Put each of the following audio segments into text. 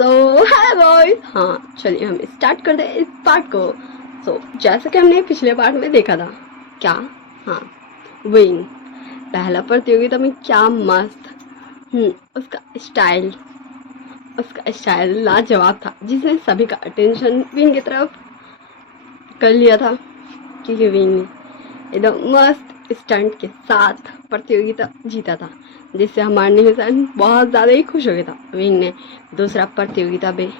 सो हाय boys, हाँ चलिए हम स्टार्ट करते हैं इस पार्ट को। जैसा कि हमने पिछले पार्ट में देखा था, क्या, हाँ, विंग पहला प्रतियोगिता में क्या मस्त, उसका स्टाइल लाजवाब था, जिसने सभी का अटेंशन विंग की तरफ कर लिया था, क्योंकि विंग ने एकदम मस्त स्टंट के साथ प्रतियोगिता जीता था, जिससे हमारा निशान बहुत ज़्यादा ही खुश हो गया था। विंग ने दूसरा प्रतियोगिता में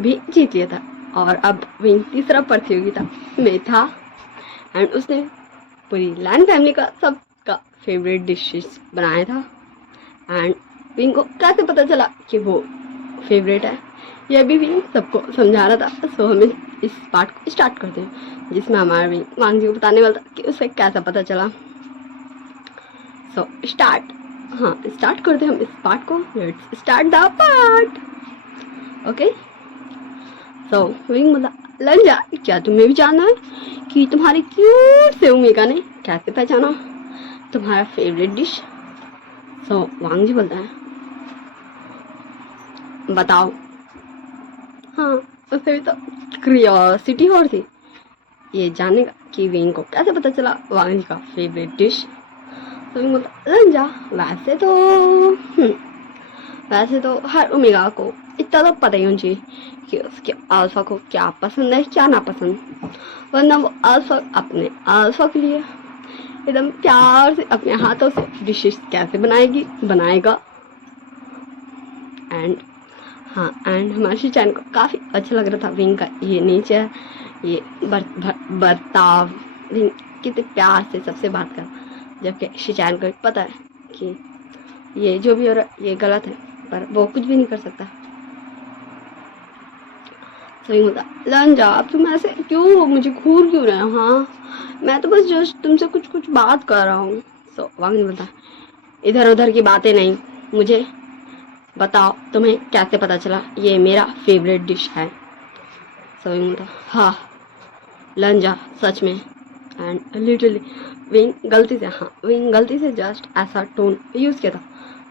भी जीत लिया था और अब विंग तीसरा प्रतियोगिता में था एंड उसने पूरी लैंड फैमिली का सबका फेवरेट डिशेस बनाया था। एंड विंग को कैसे पता चला कि वो फेवरेट है, यह भी विंग सबको समझा रहा था। सो हमें इस पार्ट को स्टार्ट करते हैं, जिसमें हमारा विंग वांग जी को बताने वाला था कि उसे कैसा पता चला। स्टार्ट करते हैं हम इस पार्ट को। Let's start the part. Okay, so wing बोला, लंजा क्या तुम्हें भी जानना है कि तुम्हारी क्यूट से उमिका ने कैसे पहचाना तुम्हारा फेवरेट डिश? सो वांग जी बोलता है, बताओ। हाँ, उसे भी तो क्यूरियोसिटी हो रही थी ये जानने का कि विंग को कैसे पता चला वांग जी का फेवरेट डिश। तो विंग बोलता, लंजा वैसे तो हर ओमेगा को इतना तो पता ही होना चाहिए कि उसके अल्फा को क्या पसंद है क्या नापसंद, वरना वो अल्फा अपने अल्फा के लिए एकदम प्यार से अपने हाथों से डिशेस कैसे बनाएगा। एंड हमारे शिचान को काफ़ी अच्छा लग रहा था विंग का ये नेचर, ये बर्ताव। विंग कितने प्यार से सबसे बात कर, जबकि शिचान को पता है कि ये जो भी हो रहा है ये गलत है, पर वो कुछ भी नहीं कर सकता। सही होता, लंजा अब तुम ऐसे क्यों मुझे घूर क्यों रहे हो? हाँ, मैं तो बस जस्ट तुमसे कुछ बात कर रहा हूँ। सो वांग ने बोला, इधर उधर की बातें नहीं, मुझे बताओ तुम्हें कैसे पता चला ये मेरा फेवरेट डिश है? सो विंग बोला, हाँ लंजा सच में। एंड लिटरली विंग गलती से जस्ट ऐसा टोन यूज़ किया था।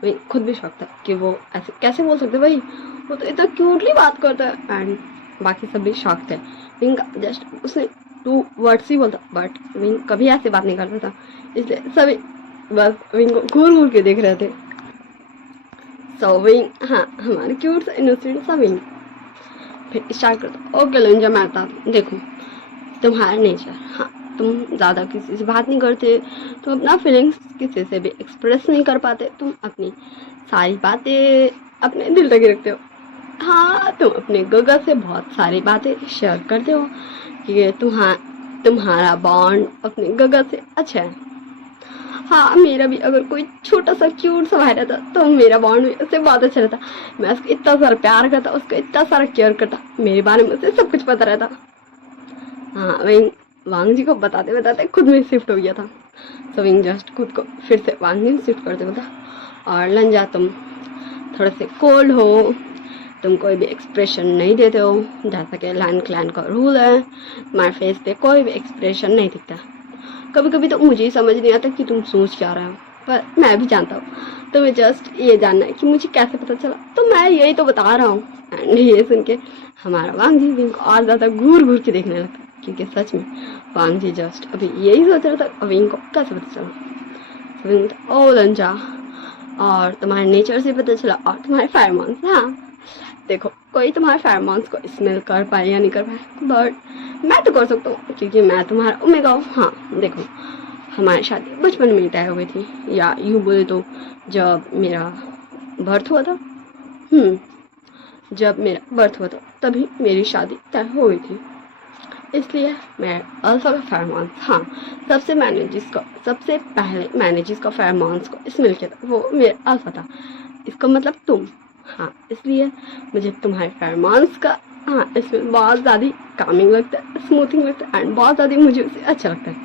विंग खुद भी शौक था कि वो ऐसे कैसे बोल सकते भाई, वो तो इतना क्यूटली बात करता है। एंड बाकी सब भी शौक थे। विंग जस्ट उसने 2 वर्ड्स ही बोलता, बट विंग कभी ऐसे बात नहीं करता था, इसलिए सभी बस विंग को घूर घूर के देख रहे थे। सो विंग, हाँ, हमारे क्यूट सा इनोसेंट सा विंग फिर स्टार्ट करता, ओके लंजा मैं आता, देखो तुम्हारा नेचर, हाँ, तुम ज़्यादा किसी से बात नहीं करते, तुम अपना फीलिंग्स किसी से भी एक्सप्रेस नहीं कर पाते, तुम अपनी सारी बातें अपने दिल तक रखते हो। हाँ, तुम अपने गगा से बहुत सारी बातें शेयर करते हो कि तुम्हारा बॉन्ड अपने गगा से अच्छा है। हाँ, मेरा भी अगर कोई छोटा सा क्यूट सा भाई रहता तो मेरा बॉन्ड भी उससे बहुत अच्छा रहता। मैं उसको इतना सारा प्यार करता, उसको इतना सारा केयर करता, मेरे बारे में उसे सब कुछ पता रहता। हाँ, विंग वांग जी को बताते बताते खुद में शिफ्ट हो गया था। सो विंग जस्ट खुद को फिर से वांग जी में शिफ्ट करते बता, और लंजा तुम थोड़े से कोल्ड हो, तुम कोई भी एक्सप्रेशन नहीं देते हो, जैसा कि लैंड क्लैन का रूल है, तुम्हारे फेस पे कोई भी एक्सप्रेशन नहीं दिखता। कभी कभी तो मुझे ही समझ नहीं आता कि तुम सोच क्या रहे हो, पर मैं भी जानता हूँ तुम्हें जस्ट ये जानना है कि मुझे कैसे पता चला, तो मैं यही तो बता रहा हूँ। एंड ये सुन के हमारा वांग जी विंग को और ज़्यादा घूर घूर के देखने लगता, क्योंकि सच में वांग जी जस्ट अभी यही सोच रहा था विंग को कैसे पता चला। विंग, ओ लंजा, और तुम्हारे नेचर से पता चला और तुम्हारे फेरोमोन्स। हाँ देखो, कोई तुम्हारे फेरोमोन्स को स्मेल कर पाए या नहीं कर पाए, बट मैं तो कर सकता हूँ क्योंकि मैं तुम्हारा ओमेगा हूँ। हाँ देखो, हमारी शादी बचपन में ही तय हो गई थी, या यूँ बोले तो जब मेरा बर्थ हुआ था। जब मेरा बर्थ हुआ था तभी मेरी शादी तय हो गई थी, इसलिए मैं अल्फा का फेरोमोन्स, हाँ, सबसे पहले मैंने जिसका फेरोमोन्स को स्मेल किया था वो मेरा अल्फा था, इसका मतलब तुम। हाँ, इसलिए मुझे तुम्हारे फेरोमोन्स का, हाँ, इसमें बहुत ज़्यादा कामिंग लगता है, स्मूथिंग लगता है, एंड बहुत ज़्यादा मुझे उसे अच्छा लगता है।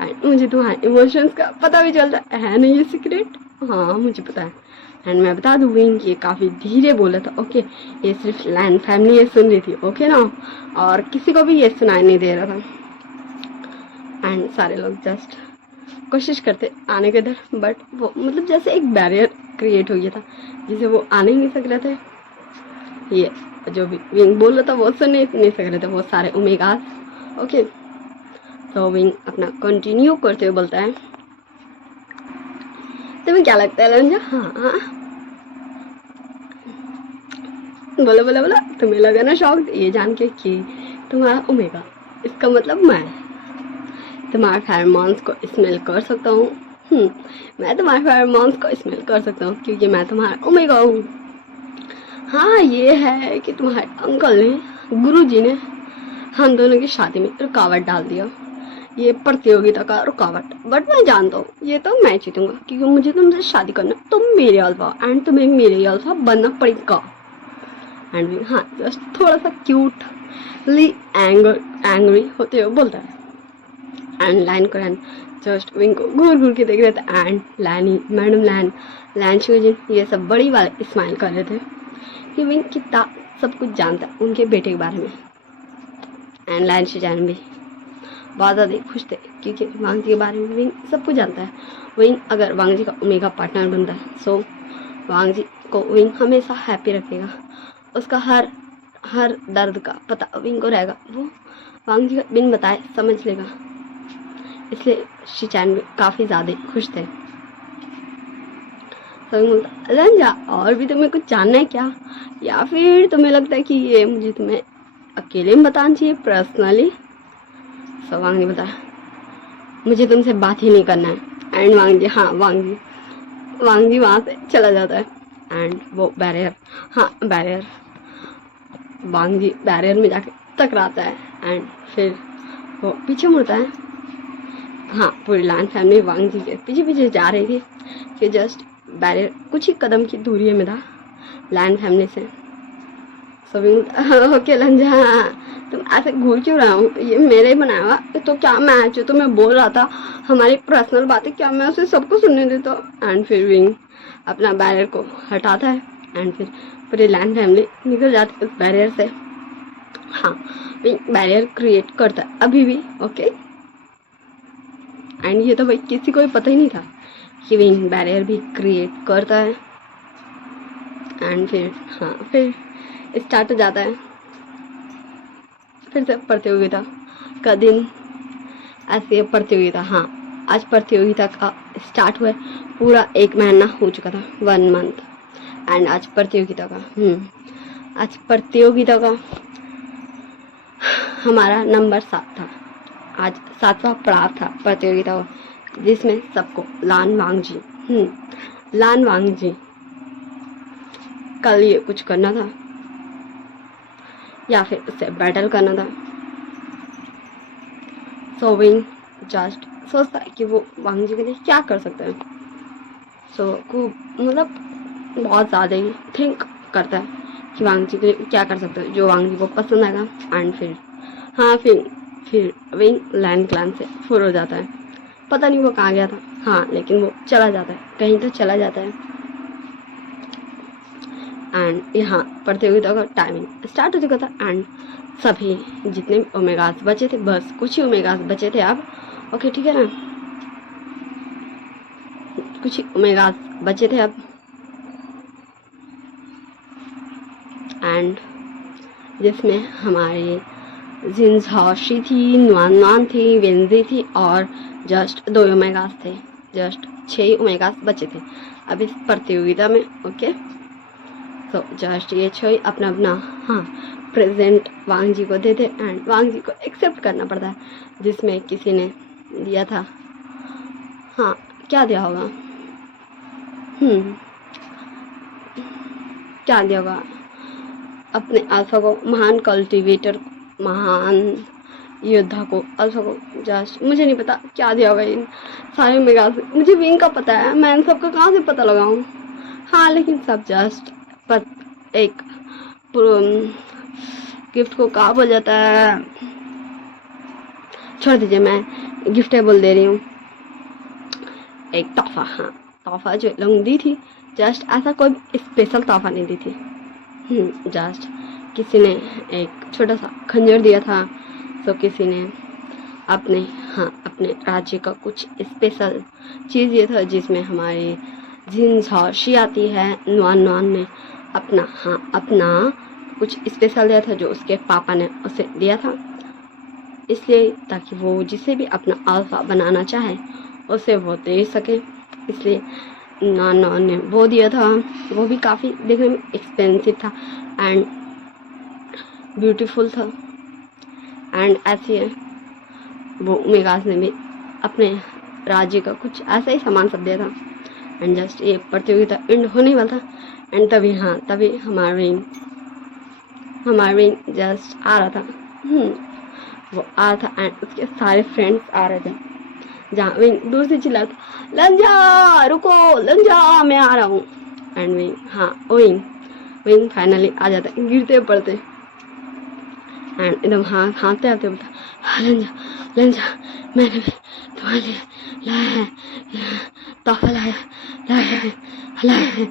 एंड मुझे तुम्हारे इमोशंस का पता भी चलता है ना ये सीक्रेट? हाँ मुझे पता है। एंड मैं बता दूँ विंग ये काफ़ी धीरे बोला था, ओके, ये सिर्फ लैंड फैमिली ये सुन रही थी, ओके ना, और किसी को भी ये सुनाई नहीं दे रहा था। एंड सारे लोग जस्ट कोशिश करते आने के इधर, बट वो मतलब जैसे एक बैरियर क्रिएट हो गया था जिसे वो आने ही नहीं सक रहे थे। ये जो भी विंग बोल रहा था वो सुन नहीं सक रहे थे वो सारे ओमेगास। ओके, तो विंग अपना कंटिन्यू करते हुए बोलता है, तुम्हें क्या लगता है लंजा? हाँ हाँ, बोलो बोलो बोलो। तुम्हें लगा ना शॉक ये जान के कि तुम्हारा ओमेगा, इसका मतलब मैं तुम्हारे फेरोमोन्स को स्मेल कर सकता हूँ। मैं तुम्हारे फेरोमोन्स को स्मेल कर सकता हूँ क्योंकि मैं तुम्हारा ओमेगा हूँ। हाँ, ये है कि तुम्हारे अंकल ने, गुरुजी ने हम दोनों की शादी में रुकावट डाल दिया, ये प्रतियोगिता का रुकावट। बट मैं जानता हूँ ये तो मैं जीतूंगा क्योंकि मुझे तुमसे शादी करना, तुम मेरे अल्फा एंड तुम्हें मेरे अल्फा बनना पड़ेगा। एंड हाँ, जस्ट थोड़ा सा क्यूटली एंग्री होते हुए बोलता है। एंड लाइन को जस्ट विंग को घूर घूर के देख रहे थे। एंड लैनी, मैडम लैन शिवजिन ये सब बड़ी वाले स्माइल कर रहे थे कि विंग कितना सब कुछ जानता है उनके बेटे के बारे में। एंड लैन शिवजान भी बहुत ज़्यादा खुश थे क्योंकि वांग जी के बारे में विंग सब कुछ जानता है। विंग अगर वांग जी का ओमेगा पार्टनर बनता है सो वांग जी को विंग हमेशा हैप्पी रखेगा। उसका हर दर्द का पता विंग को रहेगा, वो वांग जी का बिन बताए समझ लेगा। इसलिए शिचैन भी काफ़ी ज़्यादा खुश थे। तो बोलता, लंजा और भी तुम्हें कुछ जानना है क्या, या फिर तुम्हें लगता है कि ये मुझे तुम्हें अकेले में बताना चाहिए पर्सनली? सो वांग जी बताया, मुझे तुमसे बात ही नहीं करना है। एंड वांग जी, हाँ वांग जी वहाँ से चला जाता है। एंड वो बैरियर, हाँ बैरियर, वांग जी बैरियर में जाके टकराता है। एंड फिर वो पीछे मुड़ता है। हाँ, पूरी लैन फैमिली वांग जी के पीछे पीछे जा रही थी कि जस्ट बैरियर कुछ ही कदम की दूरी में था लैन फैमिली से। ओके लंजा, तुम ऐसे घूर क्यों रहा हूँ, ये मेरे बनाया हुआ तो क्या मैं जो तुम्हें बोल रहा था हमारी पर्सनल बातें, क्या मैं उसे सबको सुनने देता? एंड फिर विंग अपना बैरियर को हटाता है। एंड फिर पूरी लैन फैमिली निकल जाती है उस बैरियर से। हाँ, विंग बैरियर क्रिएट करता है अभी भी। ओके, एंड ये तो भाई किसी को भी पता ही नहीं था कि विंग बैरियर भी क्रिएट करता है। एंड फिर हाँ, फिर स्टार्ट हो जाता है फिर से प्रतियोगिता का दिन। ऐसे प्रतियोगिता, हाँ आज प्रतियोगिता का स्टार्ट हुआ, पूरा 1 महीना हो चुका था, 1 मंथ। एंड आज प्रतियोगिता का आज प्रतियोगिता का हमारा नंबर 7 था। आज 7वां पड़ाव था प्रतियोगिता का, जिसमें सबको लान वांग जी कल ये कुछ करना था या फिर उससे बैटल करना था। सो विंग जस्ट सोचता है कि वो वांग जी के लिए क्या कर सकता है। सो को मतलब बहुत ज़्यादा ही थिंक करता है कि वांग जी के लिए क्या कर सकता है जो वांग जी को पसंद आएगा। एंड फिर हाँ, फिर विंग लैंड क्लैन से फुर हो जाता है। पता नहीं वो कहाँ गया था, हाँ लेकिन वो चला जाता है, कहीं तो चला जाता है। एंड यहाँ प्रतियोगिता का टाइमिंग स्टार्ट हो चुका था। एंड सभी जितने ओमेगास बचे थे, बस कुछ ही ओमेगास बचे थे अब। ओके ठीक है ना, कुछ ही ओमेगास बचे थे अब। एंड जिसमें हमारी जिनझाओशी थी, नुआन थी, वेंजी थी और जस्ट 2 ओमेगास थे। जस्ट 6 ओमेगास बचे थे अब इस प्रतियोगिता में। ओके, तो जस्ट ये 6 अपना अपना हाँ प्रेजेंट वांग जी को देते। एंड वांग जी को एक्सेप्ट करना पड़ता है, जिसमें किसी ने दिया था, हाँ क्या दिया होगा, क्या दिया होगा अपने अल्फा को, महान कल्टीवेटर, महान योद्धा को, अल्फा को। जस्ट मुझे नहीं पता क्या दिया होगा इन सारे मेगा, मुझे विंग का पता है, मैं इन सबका कहाँ से पता लगाऊं। हाँ लेकिन सब जस्ट पर एक गिफ्ट को कहा बोल जाता है, छोड़ दीजिए, मैं गिफ्टेबल दे रही हूँ, एक तोहफा। हाँ तोहफा जो लोग दी थी, जस्ट ऐसा कोई स्पेशल तोहफा नहीं दी थी। जस्ट किसी ने एक छोटा सा खंजर दिया था, तो किसी ने अपने राज्य का कुछ स्पेशल चीज़ ये था, जिसमें हमारी जिनझाओशी आती है, नुआन ने अपना कुछ स्पेशल दिया था जो उसके पापा ने उसे दिया था, इसलिए ताकि वो जिसे भी अपना अल्फा बनाना चाहे उसे वो दे सके। इसलिए नाना ने वो दिया था। वो भी काफ़ी देखने में एक्सपेंसिव था एंड ब्यूटीफुल था। एंड ऐसे है वो ओमेगास ने भी अपने राज्य का कुछ ऐसा ही सामान सब दिया था। एंड जस्ट ये प्रतियोगिता एंड होने वाला था एंड तभी हमारा विंग जस्ट आ रहा था। वो आ रहा था एंड उसके सारे फ्रेंड्स आ रहे थे, जहाँ विंग दूर से चिल्ला था, लंजा रुको, लंजा मैं आ रहा हूँ। एंड विंग फाइनली आ जाता है गिरते पड़ते एंड एकदम हाँफते हाँफते बोलता, हाँ लंजा मैंने भी तुम्हारे लिए लाया है, तोहफा लाया है।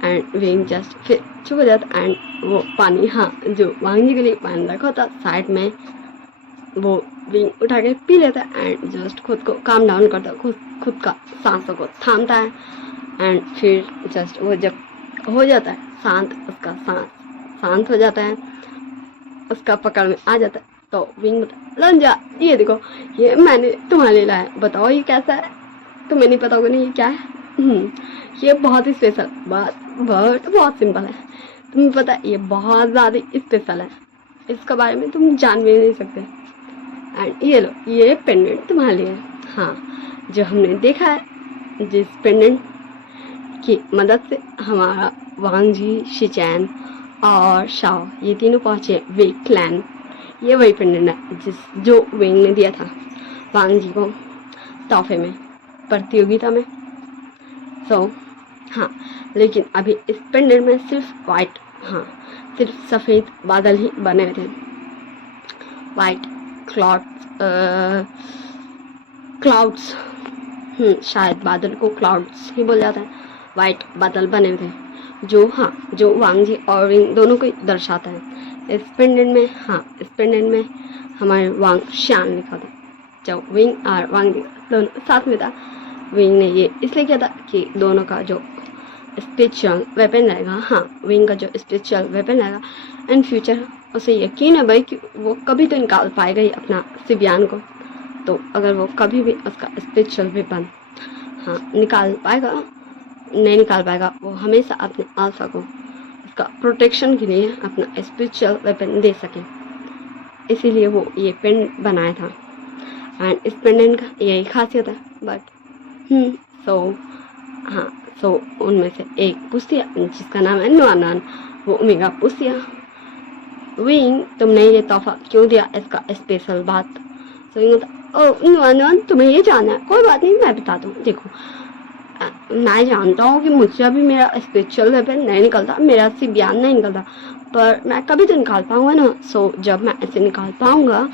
एंड विंग जस्ट फिर चुप हो जाता एंड वो पानी जो वांगी के लिए पानी रखा होता साइड में वो विंग उठा के पी लेता है एंड जस्ट खुद को काम डाउन करता है, खुद का सांसों को थामता है एंड फिर जस्ट वो जब हो जाता है शांत, उसका सांस शांत हो जाता है, उसका पकड़ में आ जाता है, तो विंग बता, लंजा ये देखो ये मैंने तुम्हारे लिए लाया, बताओ ये कैसा है, तुम्हें नहीं पता होगा नहीं ये क्या है। ये बहुत ही स्पेशल बहुत सिंपल है, तुम्हें पता है ये बहुत ज़्यादा स्पेशल है, इसके बारे में तुम जान भी नहीं सकते। एंड ये लो ये पेंडेंट तुम्हारे लिए है। जो हमने देखा है जिस पेंडेंट की मदद से हमारा वांगजी, शिचैन और शाओ ये तीनों पहुँचे वे क्लैन, ये वही पेंडेंट है जो विंग ने दिया था वांगजी को तोहफे में प्रतियोगिता में। लेकिन अभी इस पेंडेंट में सिर्फ वाइट सिर्फ सफ़ेद बादल ही बने थे, वाइट क्लाउड्स शायद बादल को क्लाउड्स ही बोल जाता है, वाइट बादल बने थे जो वांगजी और विंग दोनों को दर्शाता है। इस पेंडेंट में हमारे वांग शान लिखा था, जब विंग और वांगजी दोनों साथ में था। विंग ने ये इसलिए किया था कि दोनों का जो स्पेशल वेपन रहेगा, विंग का जो स्पेशल वेपन रहेगा इन फ्यूचर, उसे यकीन है भाई कि वो कभी तो निकाल पाएगा ही अपना सिबियान को। तो अगर वो कभी भी उसका स्पेशल वेपन नहीं निकाल पाएगा, वो हमेशा अपने अल्फा को उसका प्रोटेक्शन के लिए अपना स्पेशल वेपन दे सके, इसीलिए वो ये पेंडेंट बनाया था। एंड इस पेंडेंट का यही खासियत है। बट सो उनमें से एक पूछती जिसका नाम है नुआनान, वो ओमेगा पूछती, विंग तुमने ये तोहफा क्यों दिया, इसका स्पेशल बात। तो विंग बोलता, ओ नुआनान तुम्हें ये जानना है, कोई बात नहीं मैं बता दूँ। देखो मैं जानता हूँ कि मुझसे अभी मेरा स्पेशल वेपन नहीं निकलता, मेरा सिबियान नहीं निकलता, पर मैं कभी तो निकाल पाऊँगा ना। सो जब मैं ऐसे निकाल पाऊँगा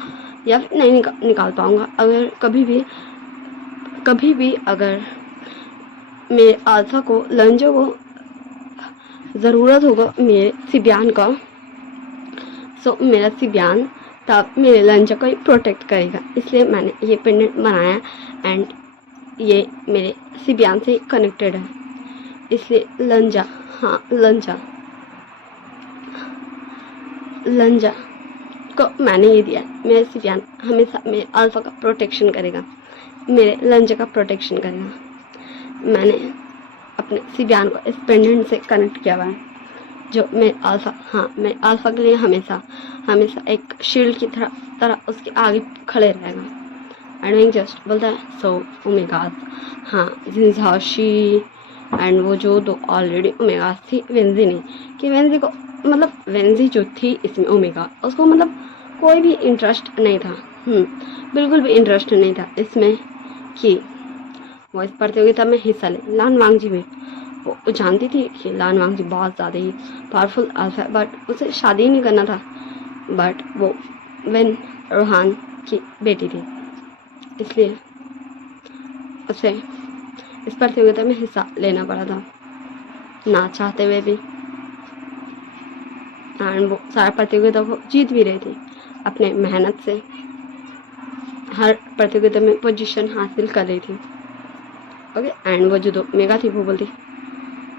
या फिर नहीं निकाल पाऊँगा, अगर कभी भी अगर मेरे अल्फा को लंजो को ज़रूरत होगा मेरे सिबियान का, सो मेरा सिबियान तब मेरे लंजा को ही प्रोटेक्ट करेगा। इसलिए मैंने ये पेंडेंट बनाया एंड ये मेरे सिबियान से कनेक्टेड है, इसलिए लंजा को मैंने ये दिया। मेरे सिबियान हमेशा मेरे अल्फा का प्रोटेक्शन करेगा, मेरे लंजा का प्रोटेक्शन करेगा। मैंने अपने सिबियान को इस पेंडेंट से कनेक्ट किया हुआ है, जो मेरे अल्फा के लिए हमेशा एक शील्ड की तरह उसके आगे खड़े रहेगा। एंड विंग जस्ट बोलता है, सो ओमेगास जिनझाशी एंड वो जो दो ऑलरेडी ओमेगास थी वेंजी ने, कि वेंजी को मतलब वेंजी जो थी इसमें ओमेगा, उसको मतलब कोई भी इंटरेस्ट नहीं था, बिल्कुल भी इंटरेस्ट नहीं था इसमें कि वो इस प्रतियोगिता में हिस्सा ले। लान वांगजी में वो जानती थी कि लान वांगजी बहुत ज़्यादा ही पावरफुल अल्फा है, बट उसे शादी नहीं करना था, बट वो वेन रोहान की बेटी थी, इसलिए उसे इस प्रतियोगिता में हिस्सा लेना पड़ा था ना चाहते हुए भी। एंड वो सारा प्रतियोगिता को जीत भी रही थी अपने मेहनत से, हर प्रतियोगिता में पोजीशन हासिल कर रही थी। ओके एंड वो जो दो मेगा थी वो बोलती,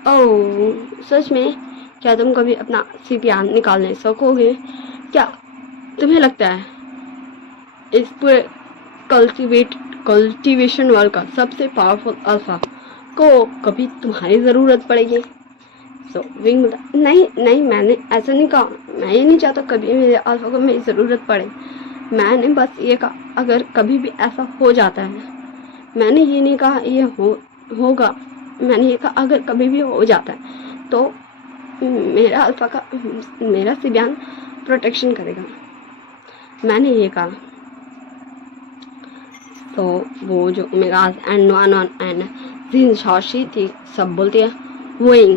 ओह सच में क्या तुम कभी अपना सीपियान निकालने सकोगे? क्या तुम्हें लगता है इस पूरे कल्टीवेशन वर्ल्ड का सबसे पावरफुल अल्फा को कभी तुम्हारी ज़रूरत पड़ेगी? सो विंग बोला, नहीं नहीं, मैंने ऐसा नहीं कहा। मैं ये नहीं चाहता कभी मेरे अल्फा को मेरी ज़रूरत पड़े। मैंने बस ये कहा अगर कभी भी ऐसा हो जाता है, मैंने ये नहीं कहा ये होगा, मैंने ये कहा अगर कभी भी हो जाता है तो मेरा अल्फा का, मेरा सिबियान प्रोटेक्शन करेगा, मैंने ये कहा। तो वो जो मेगाज एंड नॉन एंड जिन शॉशी थी सब बोलती है वही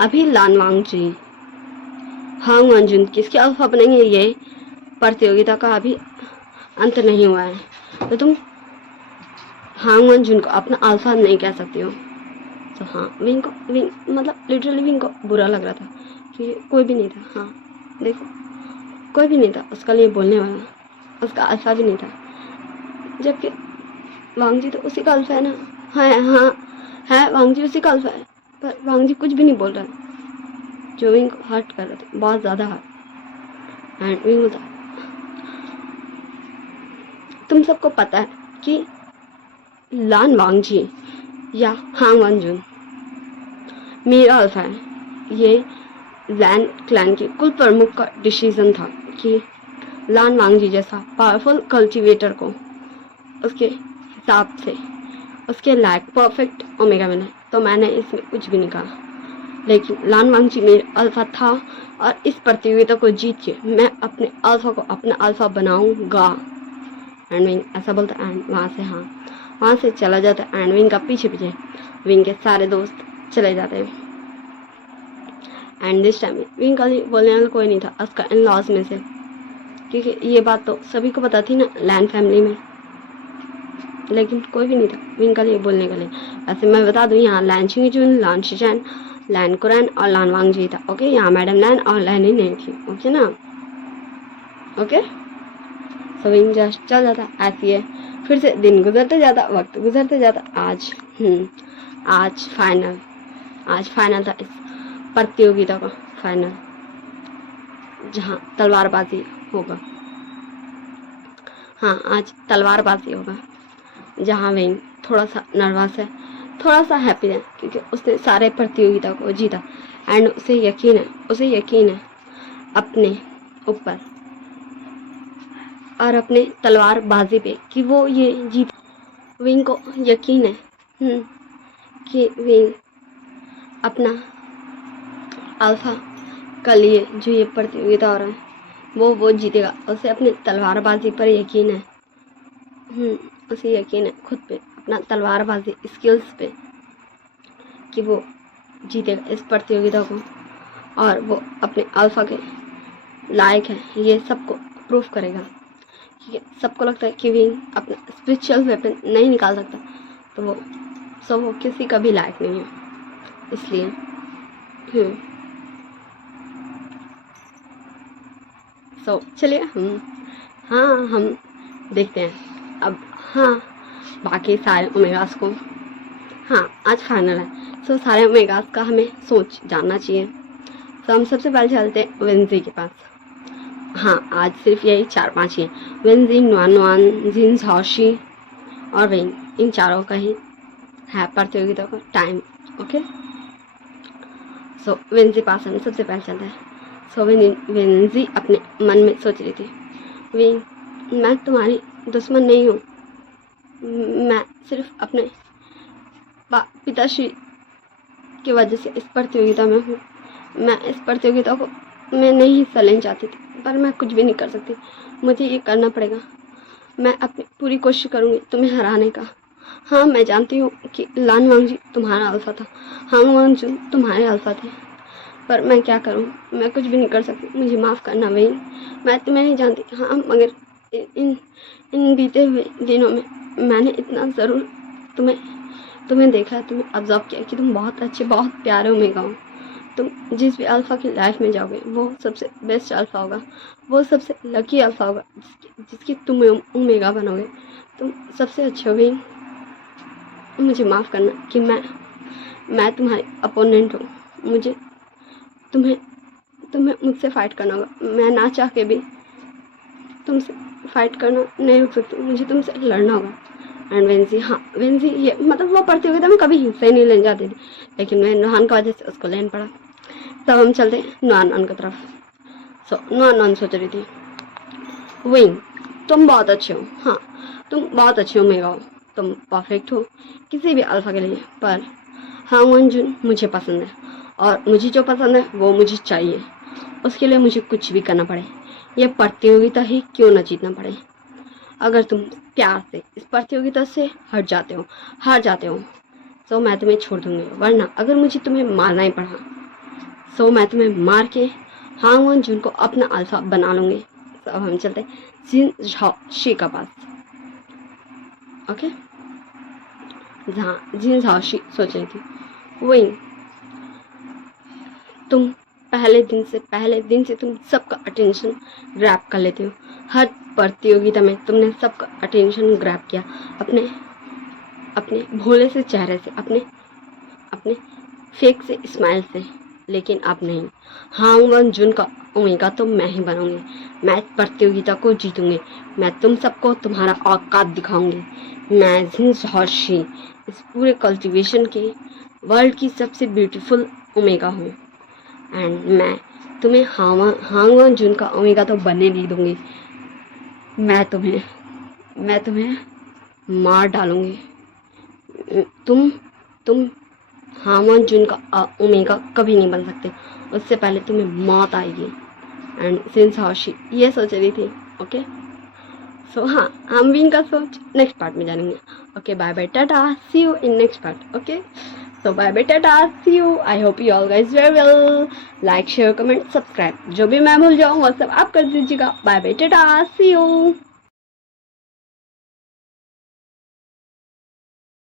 अभी लानवांग जी हांग वंजुन किसके अल्फा बनेंगे, ये प्रतियोगिता का अभी अंत नहीं हुआ है, तो तुम हांग वंजुन को अपना अल्फा नहीं कह सकती हो। तो हाँ, विंग मतलब लिटरली विंग को बुरा लग रहा था कि कोई भी नहीं था। हाँ देखो, कोई भी नहीं था उसका लिए बोलने वाला, उसका अल्फा भी नहीं था, जबकि वांग जी तो उसी का अल्फा है ना। हाँ है, वांग जी उसी का अल्फा है, पर वांग जी कुछ भी नहीं बोल रहा है, जो विंग को हर्ट कर रहे थे, बहुत ज़्यादा हर्ट। एंड विंग बोलता तुम सबको पता है कि लान वांग जी या हांग वंजुन मेरा अल्फा है। ये लैन क्लैन के कुल प्रमुख का डिसीजन था कि लान वांग जी जैसा पावरफुल कल्टीवेटर को उसके हिसाब से उसके लायक परफेक्ट ओमेगा मिला, तो मैंने इसमें कुछ भी नहीं कहा। लेकिन लान वांग जी मेरा अल्फा था और इस प्रतियोगिता को जीत के मैं अपने अल्फा को अपना अल्फा बनाऊंगा। एंड विंग ऐसा बोलता एंड वहाँ से चला जाता है। एंड विंग का पीछे विंग के सारे दोस्त चले जाते हैं। एंड दिस टाइम विंग का बोलने वाला कोई नहीं था उसका इन लॉज में से, क्योंकि ये बात तो सभी को पता थी ना लैंड फैमिली में, लेकिन कोई भी नहीं था विंग का लिए बोलने के लिए। वैसे मैं बता दूं यहाँ लैन छिंगजुन, लान शिचैन, लैन कुरैन और लान वांग जी था। ओके, यहाँ मैडम लैन और लैन ही नहीं थी। ओके ना, ओके। सो विंग जस्ट चल जाता, ऐसी है। फिर से दिन गुजरते जाता, वक्त गुजरते जाता। आज फाइनल था इस प्रतियोगिता का, फाइनल जहाँ तलवारबाजी होगा। हाँ, आज तलवारबाजी होगा, जहाँ विंग थोड़ा सा नर्वस है, थोड़ा सा हैप्पी है, क्योंकि उसने सारे प्रतियोगिता को जीता। एंड उसे यकीन है अपने ऊपर और अपने तलवारबाजी पे कि वो ये जीत। विंग को यकीन है कि विंग अपना अल्फा का लिए जो ये प्रतियोगिता हो रहा है वो जीतेगा। उसे अपने तलवारबाजी पर यकीन है, उसे यकीन है खुद पे, अपना तलवारबाजी स्किल्स पे, कि वो जीतेगा इस प्रतियोगिता को और वो अपने अल्फा के लायक है, ये सबको प्रूफ करेगा। ठीक है, सबको लगता है कि विंग अपना स्पिरिचुअल वेपन नहीं निकाल सकता, तो वो किसी का भी लायक नहीं है, इसलिए चलिए हम देखते हैं अब। बाकी सारे ओमेगास को, आज फाइनल है, सारे ओमेगास का हमें सोच जानना चाहिए। हम सबसे पहले चलते हैं वेंजी के पास। आज सिर्फ यही 4-5 ही हैं, वेंजी, नुआन, जिन झाओशी और विंग, इन चारों का ही है प्रतियोगिता का टाइम। ओके, वेंजी पास हम सबसे पहले चलते हैं। वेंजी अपने मन में सोच रही थी, विंग मैं तुम्हारी दुश्मन नहीं हूँ, मैं सिर्फ अपने पिताश्री की वजह से इस प्रतियोगिता में हूँ। मैं इस प्रतियोगिता को मैं नहीं हिस्सा लेना चाहती थी, पर मैं कुछ भी नहीं कर सकती, मुझे ये करना पड़ेगा। मैं अपनी पूरी कोशिश करूँगी तुम्हें हराने का। मैं जानती हूँ कि लान वांग जी तुम्हारा अल्फा था, हांग वांग जी तुम्हारे अल्फा थे, पर मैं क्या करूँ, मैं कुछ भी नहीं कर सकती, मुझे माफ़ करना विंग। मैं तुम्हें नहीं जानती, मगर इन बीते हुए दिनों में मैंने इतना ज़रूर तुम्हें देखा, तुम्हें ऑब्जर्व किया कि तुम बहुत अच्छे, बहुत प्यारे ओमेगा हो। तुम जिस भी अल्फ़ा की लाइफ में जाओगे वो सबसे बेस्ट अल्फ़ा होगा, वो सबसे लकी अल्फ़ा होगा जिसकी तुम ओमेगा बनोगे। तुम सबसे अच्छे हो विंग, मुझे माफ़ करना कि मैं तुम्हारी अपोनेंट हूँ। तुम्हें मुझसे फाइट करना होगा। मैं ना चाह के भी तुमसे फाइट करना नहीं रुक सकती, मुझे तुमसे लड़ना होगा। एंड वेंजी, हाँ वेंजी ये मतलब वो प्रतियोगिता में कभी हिस्सा ही नहीं लेने जाती थी, लेकिन मैं नुहान की वजह से उसको लेना पड़ा। तब हम चलते नुहान की तरफ। सो नुहान सोच रही थी, विंग तुम बहुत अच्छे हो, हाँ तुम बहुत अच्छे हो मेगा हो, तुम परफेक्ट हो किसी भी अल्फा के लिए, पर हांग वनजुन मुझे पसंद है और मुझे जो पसंद है वो मुझे चाहिए। उसके लिए मुझे कुछ भी करना पड़े, यह प्रतियोगिता ही क्यों न जीतना पड़े। अगर तुम प्यार से इस प्रतियोगिता से हार जाते हो तो मैं तुम्हें छोड़ दूंगी, वरना अगर मुझे तुम्हें मारना ही पड़ा तो मैं तुम्हें मार के हांग वनजुन को अपना अल्फा बना लूंगी। तो अब हम चलते जिन झाओशी का पास। ओके, जहाँ जिन झाओशी सोच रही थी, वही तुम पहले दिन से तुम सबका अटेंशन ग्रैब कर लेते हो। हर प्रतियोगिता में तुमने सबका अटेंशन ग्रैब किया, अपने भोले से चेहरे से, अपने फेक से स्माइल से, लेकिन अब नहीं। हांग वनजुन का ओमेगा तो मैं ही बनूंगी, मैं प्रतियोगिता को जीतूंगी, मैं तुम सबको तुम्हारा औकात दिखाऊंगी। मैं जिन झाओशी इस पूरे कल्टीवेशन के वर्ल्ड की सबसे ब्यूटीफुल ओमेगा हूँ, एंड मैं तुम्हें हांग वनजुन का ओमेगा तो बनने नहीं दूंगी। मैं तुम्हें मार डालूंगी। तुम हांग वनजुन का ओमेगा कभी नहीं बन सकते, उससे पहले तुम्हें मौत आएगी। एंड जिन झाओशी ये सोच रही थी। ओके, सो हाँ, हम विंग का सोच नेक्स्ट पार्ट में जानेंगे। Okay, bye bye, tata, see you in next part. Okay, so bye bye, tata, see you. I hope you all guys very well. Like, share, comment, subscribe, जो भी मैं भूल जाऊँ वो सब आप कर दीजिएगा। Bye bye, tata, see you.